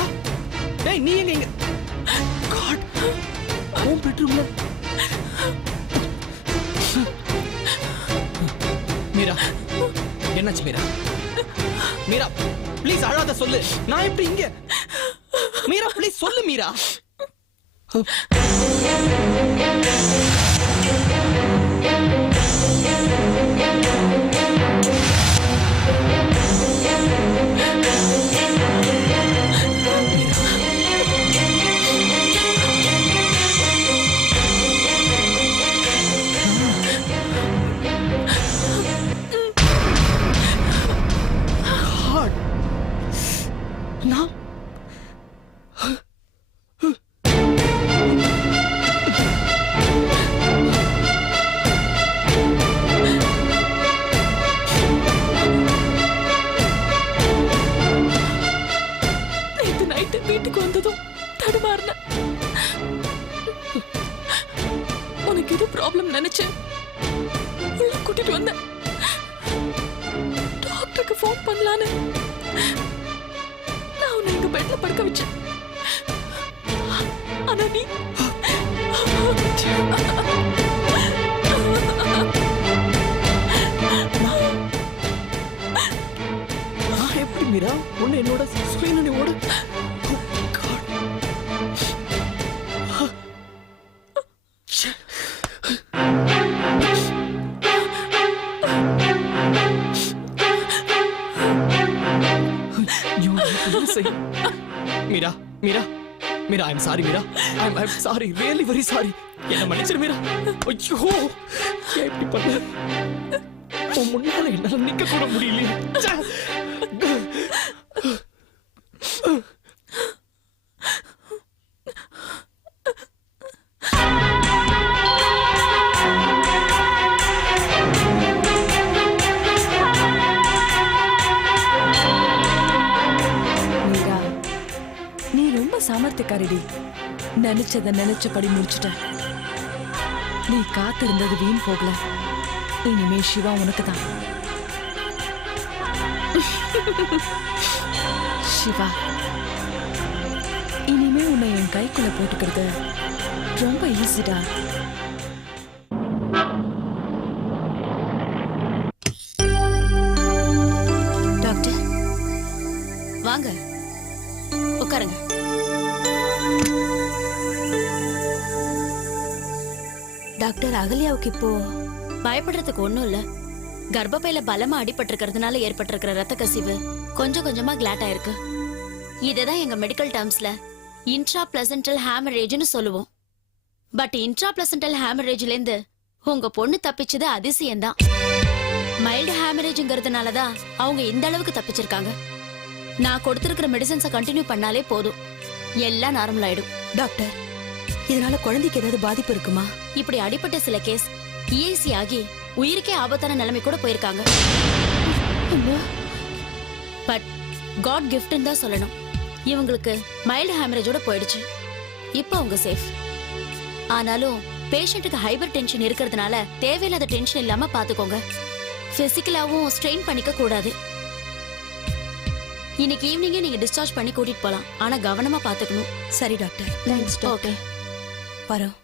மீரா, டேய் நீ எங்க? காட், அவன் பெட்ரூம்ல. மீரா, என்னாச்சு மீரா? மீரா, ப்ளீஸ் அழாத சொல்லு. நான் எப்படி இங்க? மீரா, ப்ளீஸ் சொல்லு மீரா. நான் வீட்டுக்கு வந்ததும் தடுமாறின. உனக்கு இது ப்ராப்ளம் நினைச்சு உள்ள கூட்டிட்டு வந்த. டாக்டருக்கு ஃபோன் பண்ணலான்னு நான் உன்னை எங்க பெட்ல படுக்க வச்சேன். ஆனா நீ எப்படி மீரா உன்னை என்னோட சுயநினைவோட Meera Meera Meera, I am sorry Meera, I am sorry, really very sorry. என்ன மன்னிச்சிரு மீரா. ஐயோ, ஏன் இப்படி பண்ண? உன் முன்னால என்னால நிக்க கூட முடியலையே. சாமர்த்தியக்காரடி, நினைச்சத நினைச்சபடி முடிச்சுட்ட. நீ காத்திருந்தது வீண் போகல. இனிமே சிவா உனக்குதான். சிவா, இனிமே உன்னை என் கைக்குள்ள போட்டுக்கிறது ரொம்ப ஈஸிடா. டாக்டர் வாங்க, உட்காருங்க. டாக்டர், அகல்யாவுக்கு இப்போ பயப்படுறதுக்கு ஒண்ணும் இல்ல. கர்ப்பப்பையில பலமா அடிபட்டிருக்கிறதுனால ஏற்பட்டிருக்கிற ரத்த கசிவு கொஞ்சம் கொஞ்சமா கிளாட் ஆயிருக்கு. இதுதான் எங்க மெடிக்கல் டேர்ம்ஸ்ல இன்ட்ரா பிளசன்டல் ஹேமரேஜ்னு சொல்லுவோம். பட் இன்ட்ரா பிளசன்டல் ஹேமரேஜ்ல இருந்து உங்க பொண்ணு தப்பிச்சது அதிசயம்தான். மைல்டு ஹேமரேஜ்ங்கிறதுனாலதான் அவங்க இந்த அளவுக்கு தப்பிச்சிருக்காங்க. நான் கொடுத்திருக்கிற மெடிசன்ஸை கண்டினியூ பண்ணாலே போதும், எல்லாம் நார்மல் ஆயிடும். டாக்டர், இதனால குழந்தைக்கு ஏதாவது பாதிப்பு இருக்குமா? இப்படி அடிப்பட்ட சில கேஸ் இஐசி ஆகி உயிருக்கே ஆபத்தான நிலைமை கூட போயிருக்காங்க. பட் காட் கிஃப்ட்னு தான் சொல்லணும். இவங்களுக்கு மைல்டு ஹேமரேஜோட போயிடுச்சு. இப்போ அவங்க சேஃப். ஆனாலும் பேஷண்ட்டுக்கு ஹைப்பர் டென்ஷன் இருக்கிறதுனால தேவையில்லாத டென்ஷன் இல்லாம பாத்துக்கோங்க. பிசிக்கலாவும் ஸ்ட்ரெயின் பண்ணிக்க கூடாது. இன்னைக்கு ஈவினிங்கே நீங்க டிஸ்சார்ஜ் பண்ணி கூட்டிட்டு போலாம். ஆனா கவனமா பாத்துக்கணும். சரி டாக்டர். Thanks doctor. வரோம்.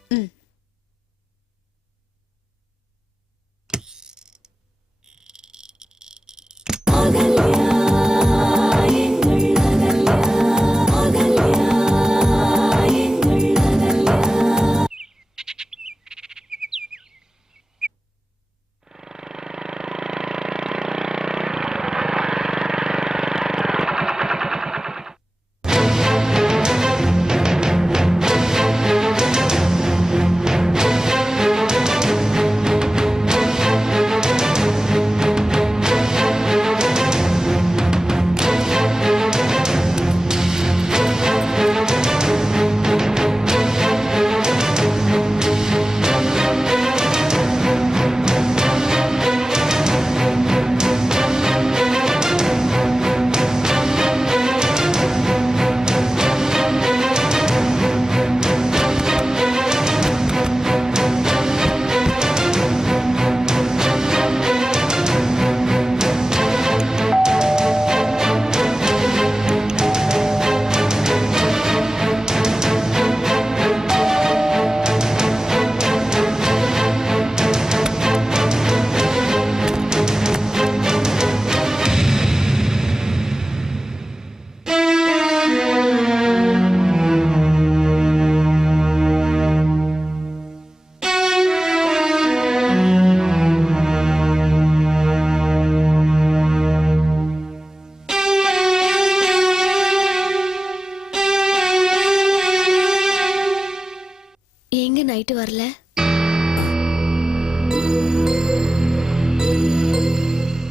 நைட்டு வரல?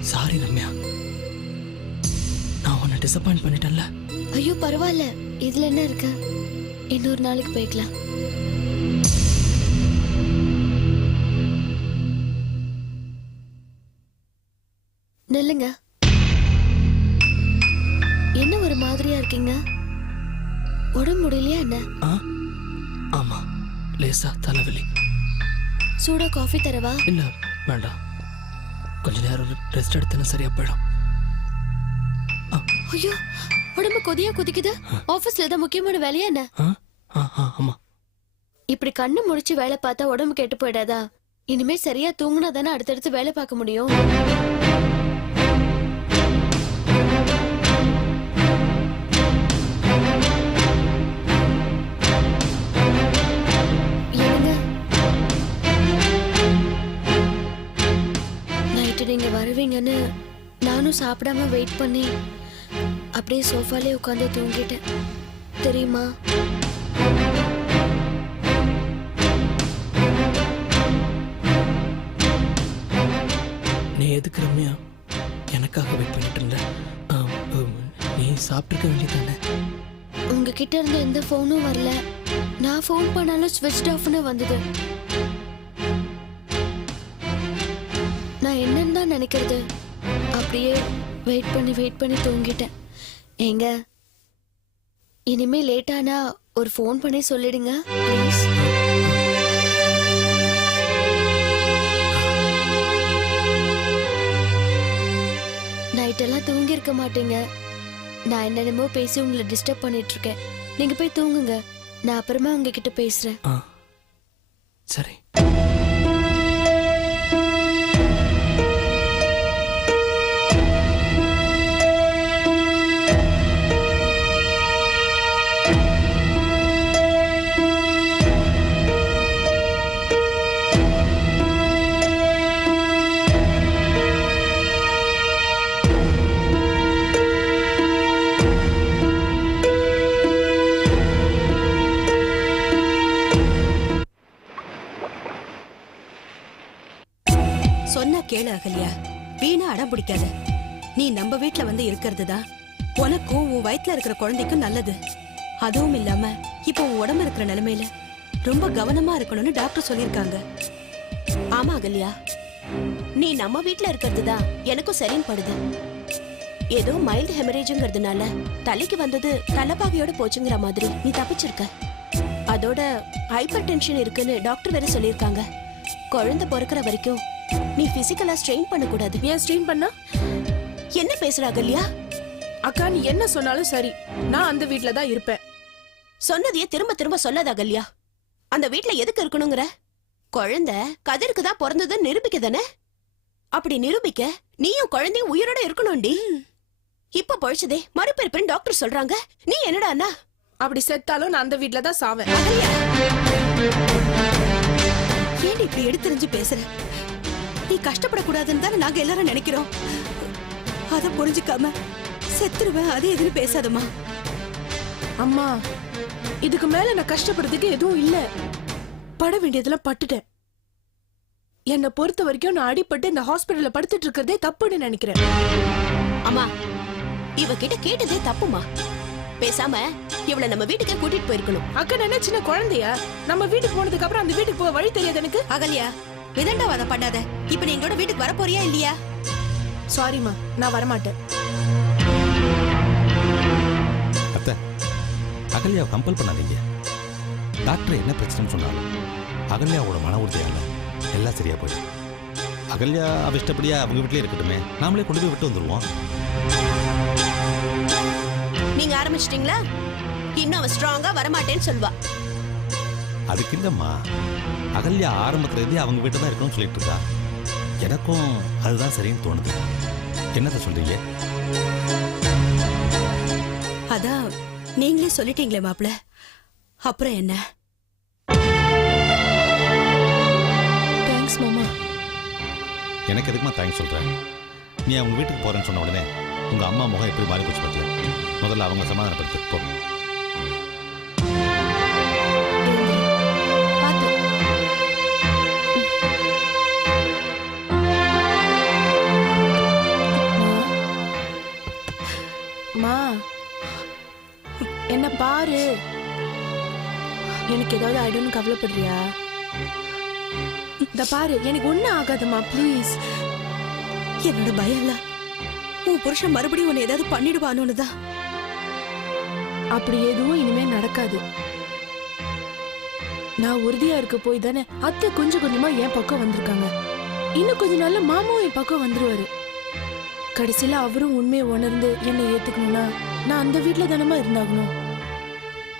சாரி ரம்யா, நான் உன்னை டிசப்பாயிண்ட் பண்ணிட்டேன்ல. ஐயோ பரவாயில்ல, இதுல என்ன இருக்கு? இன்னொரு நாளைக்கு போய்க்கலாம். நில்லுங்க. என்ன ஒரு மாதிரியா இருக்கீங்க? உடம்பு முடியலையா என்ன? ஆமா, லேசா தலைவலி. சூடா காஃபி தரவா? இல்ல வேண்டாம், கொஞ்ச நேரம் ரெஸ்ட் எடுத்தேன்னா சரியா போயிடும். ஐயோ, உடம்பு கொதியா கொதிக்குது. ஆபீஸ்ல ஏதாவது முக்கியமான வேலையா என்ன? ஆமா. இப்படி கண்ணு முடிச்சு வேலை பார்த்தா உடம்பு கெட்டு போயிடாதா? இனிமே சரியா தூங்குனா தானே அடுத்தடுத்து வேலை பார்க்க முடியும். என்னங்க, நைட்டு நீங்க வருவீங்கன்னு நானும் சாப்பிடாம வெயிட் பண்ணி அப்படியே சோஃபாலே உட்காந்து தூங்கிட்டேன் தெரியுமா? நீ எதுக்கு ரம்யா எனக்காக வெயிட் பண்ணிட்டு இருந்த? நீ சாப்பிட்டுருக்க வேண்டியதானே? உங்ககிட்ட இருந்து எந்த போனும் வரல. நான் போன் பண்ணாலும் ஸ்விட்ச் ஆஃப்னு வந்தது. நான் என்னன்னு தான் நினைக்கிறது. அப்படியே வெயிட் பண்ணி தூங்கிட்டேன். ஏங்க, இனிமே லேட்டானா ஒரு ஃபோன் பண்ணி சொல்லிடுங்க ப்ளீஸ். நைட்டெல்லாம் தூங்கி இருக்க மாட்டீங்க. நான் என்னென்னமோ பேசி உங்களை டிஸ்டர்ப் பண்ணிட்டு இருக்கேன். நீங்க போய் தூங்குங்க, நான் அப்புறமா உங்ககிட்ட பேசுறேன். சரி. சொன்னா கேளு அகல்யா, வீணா அடம் பிடிக்காத. நீ நம்ம வீட்ல வந்து இருக்கிறது தான் உனக்கும் உன் வயித்துல இருக்கிற குழந்தைக்கும் நல்லது. அதுவும் இல்லாம இப்போ உன் உடம்பு இருக்கிற நிலைமையில ரொம்ப கவனமா இருக்கணும்னு டாக்டர் சொல்லியிருக்காங்க. ஆமா அகல்யா, நீ நம்ம வீட்ல இருக்கிறது தான் எனக்கும் சரின்னு படுது. ஏதோ மைல்டு ஹெமரேஜ்ங்கிறதுனால தலைக்கு வந்தது தலைப்பாகையோட போச்சுங்கிற மாதிரி நீ தப்பிச்சிருக்க. அதோட ஹைப்பர் டென்ஷன் இருக்குன்னு டாக்டர் வேற சொல்லியிருக்காங்க. குழந்தை பிறக்கிற வரைக்கும் நீ பிசிக்கலா ஸ்ட்ரெயின் பண்ண கூடாது. ஏன் ஸ்ட்ரெயின் பண்ணா? என்ன பேசுற அகல்யா? அக்கா, நீ என்ன சொன்னாலும் சரி, நான் அந்த வீட்ல தான் இருப்பேன். சொன்னதையே திரும்ப திரும்ப சொல்லாத அகல்யா. அந்த வீட்ல எதுக்கு இருக்கணுங்கிற? குழந்தை கதிருக்கு தான் பிறந்ததுன்னு நிரூபிக்க தானே? அப்படி நிரூபிக்க நீயும் குழந்தையும் உயிரோட இருக்கணும்டி. இப்ப பொழைச்சதே மறுபிறப்புன்னு டாக்டர் சொல்றாங்க. நீ என்னடா அண்ணா? அப்படி செத்தாலும் நான் அந்த வீட்ல தான் சாவேன். ஏன் இப்படி எடுத்துரிஞ்சு பேசுற? நீ கஷ்டப்படக்கூடாதுன்னு தானே நாங்க எல்லாரும் நினைக்கிறோம். அத புரிஞ்சுக்காம செத்துருவேன் அது எதுன்னு பேசாதம்மா. அம்மா, இதுக்கு மேல நான் கஷ்டப்படுறதுக்கு எதுவும் இல்ல. பட வேண்டியதெல்லாம் பட்டுட்டேன். என்னை பொறுத்த வரைக்கும் நான் அடிபட்டு இந்த ஹாஸ்பிடல்ல படுத்துட்டு இருக்கிறதே தப்புன்னு நினைக்கிறேன். அம்மா, இவகிட்ட கேட்டதே தப்புமா. பேசாம இவளை நம்ம வீட்டுக்கே கூட்டிட்டு போயிருக்கணும். அக்கா, என்ன சின்ன குழந்தையா? நம்ம வீட்டுக்கு போனதுக்கு அப்புறம் அந்த வீட்டுக்கு போக வழி தெரியாது எனக்கு. அகல்யா, விதண்டாவாதம் பண்ணாத. இப்ப நீ எங்களோட வீட்டுக்கு வர போறியா இல்லையா? சாரிமா, நான் வரமாட்டேன். அத்தை, அகல்யாவை கம்பல் பண்ணாதீங்க. டாக்டர் என்ன பிரச்சனைன்னு சொன்னாலும் அகல்யாவோட மன உறுதியால எல்லாம் சரியா போயிடும். அகல்யா அவ இஷ்டப்படியா அவங்க வீட்லயே இருக்கட்டுமே, நாமளே கொண்டு போய் விட்டு வந்துருவோம். நீங்க ஆரம்பிச்சிட்டீங்களா? இன்னும் அவ ஸ்ட்ராங்கா வரமாட்டேன்னு சொல்வா. அதுக்கு இல்லம்மா, அகல்யா ஆரம்பத்துல இருந்தே அவங்க வீட்டு தான் இருக்கணும்னு சொல்லிட்டு இருக்கா. எனக்கும் அதுதான் சரின்னு தோணுது. என்னத்த சொல்றீங்க? அதான் நீங்களே சொல்லிட்டீங்களே மாப்ள, அப்புறம் என்ன? தேங்க்ஸ் மாமா. எனக்கு எதுக்குமா தேங்க்ஸ் சொல்றேன்? நீ அவங்க வீட்டுக்கு போறேன்னு சொன்ன உடனே உங்க அம்மா முகம் எப்படி மாறி போச்சு பார்த்தியா? முதல்ல அவங்க சமாதானப்படுத்து போ. பாத்து மா என்ன பாரு. எனக்கு ஏதாவது ஆயிடும்னு கவலைப்படுறியா? இந்த பாரு, எனக்கு ஒண்ணும் ஆகாதம்மா, ப்ளீஸ். என்னோட பயம் இல்ல, உன் புருஷன் மறுபடியும் உன்னை ஏதாவது பண்ணிடுவானோன்னு தான். அப்படி எதுவும் இனிமே நடக்காது. நான் உறுதியா இருக்க போய் தானே அத்தை கொஞ்சம் கொஞ்சமா என் பக்கம் வந்திருக்காங்க. இன்னும் கொஞ்ச நாள்ல மாமாவும் என் பக்கம் வந்துருவாரு. கடைசியில அவரும் உண்மையை உணர்ந்து என்னை ஏத்துக்கணும்னா நான் அந்த வீட்டுல தானமா இருந்தாகணும்.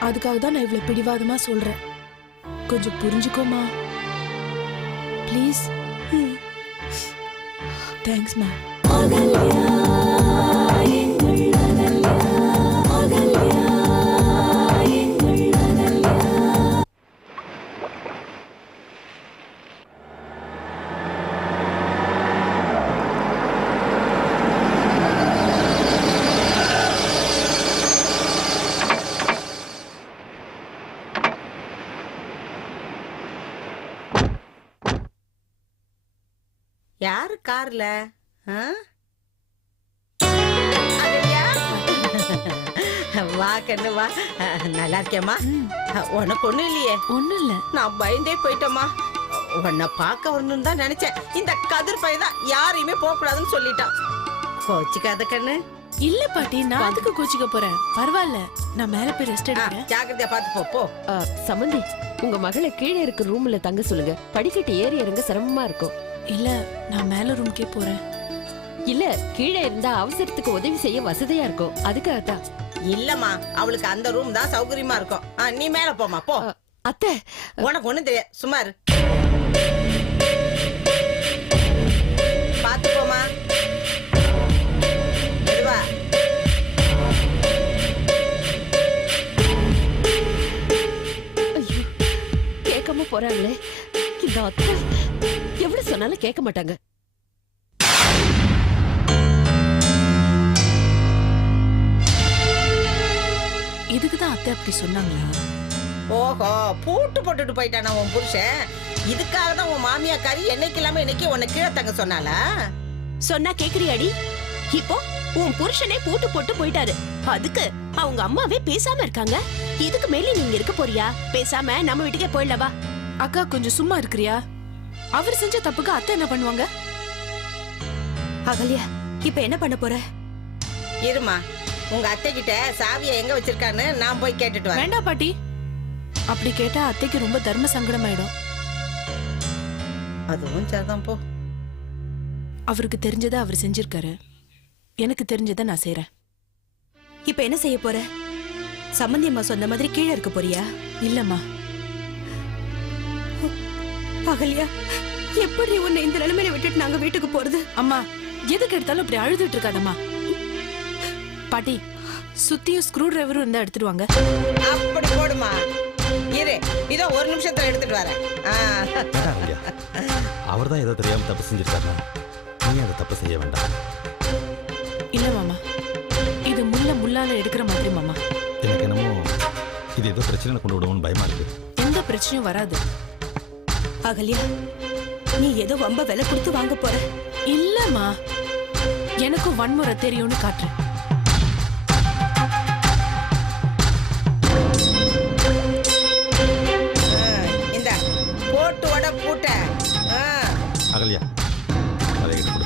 அதுக்காக தான் நான் இவ்வளவு பிடிவாதமா சொல்றேன். கொஞ்சம் புரிஞ்சுக்கோமா ப்ளீஸ். தேங்க்ஸ் மா. யாரு கார்ல? வா கண்ணு வா. நல்லா இருக்கேம்மா. உனக்கு ஒண்ணும் இல்லையே? ஒண்ணும் இல்ல. நான் பயந்தே போயிட்டேம்மா. உன்னை பார்க்க வரணும்னு தான் நினைச்சேன். இந்த கதிர் பையன் தான் யாரையுமே போக கூடாதுன்னு சொல்லிட்டான். கோச்சிக்காத கண்ணு. இல்ல பாட்டி, நான் அதுக்கு கோச்சிக்க போறேன். பரவாயில்ல, நான் மேல போய் ரெஸ்ட் எடுக்கிறேன். ஜாக்கிரதையா பார்த்து போ. சம்பந்தி, உங்க மகளை கீழே இருக்க ரூம்ல தங்க சொல்லுங்க. படிக்கட்டு ஏறி இறங்க சிரமமா இருக்கும். இல்ல, நான் மேல ரூம்க்கே போறேன். இல்ல, கீழே இருந்தா அவசரத்துக்கு உதவி செய்ய வசதியா இருக்கும். அதுக்காகத்தான். இல்லம்மா, அவளுக்கு அந்த ரூம் தான் சௌகரியமா இருக்கும். நீ மேல போமா போ. அத்தை, உனக்கு ஒண்ணும் தெரியாது, சும்மா இரு. பாத்து போமா. மெதுவா. ஐயோ, கேட்காம போறாங்களே. இந்த அத்தை எவ்வளவு சொன்னாலும் கேட்க மாட்டாங்க. இதுக்குதான் அத்தை அப்படி சொன்னாங்களா? ஓஹோ, பூட்டு போட்டுட்டு போயிட்டானா உன் புருஷன்? இதுக்காக தான் உன் மாமியா காரி என்னைக்கு இல்லாம இன்னைக்கு உன்னை கீழே தங்க சொன்னாளா? சொன்னா கேக்குறியாடி? இப்போ உன் புருஷனே பூட்டு போட்டு போயிட்டாரு. அதுக்கு அவங்க அம்மாவே பேசாம இருக்காங்க. இதுக்கு மேல நீங்க இருக்க போறியா? பேசாம நம்ம வீட்டுக்கே போயிடலவா? அக்கா, கொஞ்சம் சும்மா இருக்கிறியா? அவர் செஞ்ச தப்புக்கு அத்தை என்ன பண்ணுவாங்க? அகல்யா, இப்ப என்ன பண்ண போற? இருமா, உங்க அத்தை கிட்ட சாவியை எங்க வச்சிருக்கான்னு நான் போய் கேட்டுட்டு வரேன். வேண்டாம் பாட்டி, அப்படி கேட்டா அத்தைக்கு ரொம்ப தர்ம சங்கடமாயிடும். அதுவும் சரிதான், போ. அவருக்கு தெரிஞ்சதை அவர் செஞ்சிருக்காரு. எனக்கு தெரிஞ்சதை நான் செய்யறேன். இப்ப என்ன செய்ய போற? சம்பந்தி அம்மா சொன்ன மாதிரி கீழே இருக்க போறியா? இல்லம்மா. அகல்யா, எப்படி உன்னை இந்த நிலைமையில விட்டுட்டு நாங்க வீட்டுக்கு போறது? அம்மா, எதுக்கு எடுத்தாலும் இப்படி அழுதுட்டு இருக்காதம்மா. பாட்டி, சுத்தியும் ஸ்க்ரூ டிரைவரும் இருந்தா எடுத்துட்டு வாங்க. அப்படி போடுமா. இரு, இதோ ஒரு நிமிஷத்துல எடுத்துட்டு வரேன். அவர் தான் ஏதோ தெரியாம தப்பு செஞ்சிருக்காருன்னா நீ அதை தப்பு செய்ய வேண்டாம். இல்ல மாமா, இது முள்ளால எடுக்கிற மாதிரி மாமா. எனக்கு என்னமோ இது ஏதோ பிரச்சனை கொண்டு விடுவோம்னு பயமா இருக்கு. எந்த பிரச்சனையும் வராது. அகல்யா, நீ ஏதோ ரொம்ப விலை கொடுத்து வாங்க போற. இல்லம்மா, எனக்கும் வன்முறை தெரியும்னு காட்டுறேன். இந்த போட்டு வட பூட்ட. அகல்யா, அதை எடுத்து கொடு.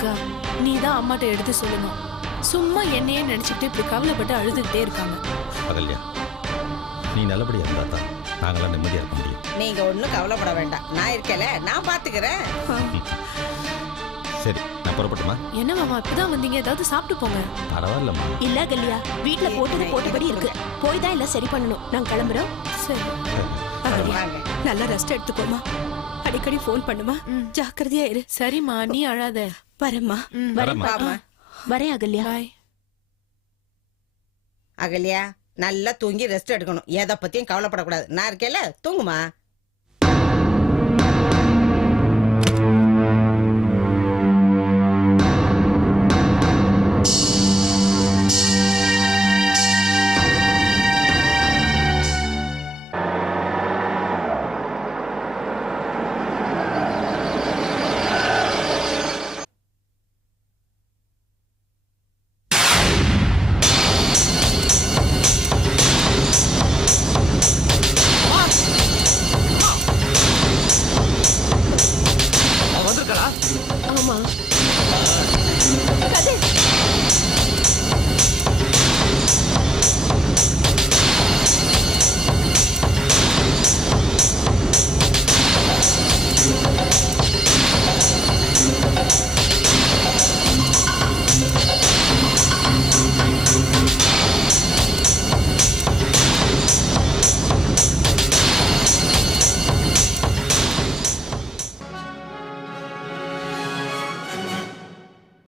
அக்கா நீ தான் அம்மாட்ட எடுத்து சொல்லணும். சும்மா என்னையே நினைச்சுக்கிட்டு இப்படி கவலைப்பட்டு அழுதுகிட்டே இருக்காங்க. அகல்யா நீ நல்லபடியா இருந்தா தான் நாங்களாம் நிம்மதியா இருக்க முடியும். நீங்க ஒண்ணும் கவலைப்பட வேண்டாம், நான் இருக்கல, நான் பாத்துக்கிறேன். சரி நான் புறப்பட்டுமா? என்ன மாமா இப்பதான் வந்தீங்க, ஏதாவது சாப்பிட்டு போங்க. பரவாயில்லம்மா. இல்ல அகல்யா, வீட்ல போட்டது போட்டபடி இருக்கு. போய் தான் எல்லாம் சரி பண்ணணும். நான் கிளம்புறோம். சரி. அகல்யா வாங்க. நல்லா ரெஸ்ட் எடுத்துக்கோமா. அடிக்கடி ஃபோன் பண்ணுமா. ஜாக்கிரதையா இரு. சரிம்மா நீ அழாத. வரேம்மா. வரேம்மா. வாம்மா. வரேன் அகல்யா. பாய். அகல்யா நல்லா தூங்கி ரெஸ்ட் எடுக்கணும், எதை பத்தியும் கவலைப்படக்கூடாது. நான் இருக்கேல, தூங்குமா.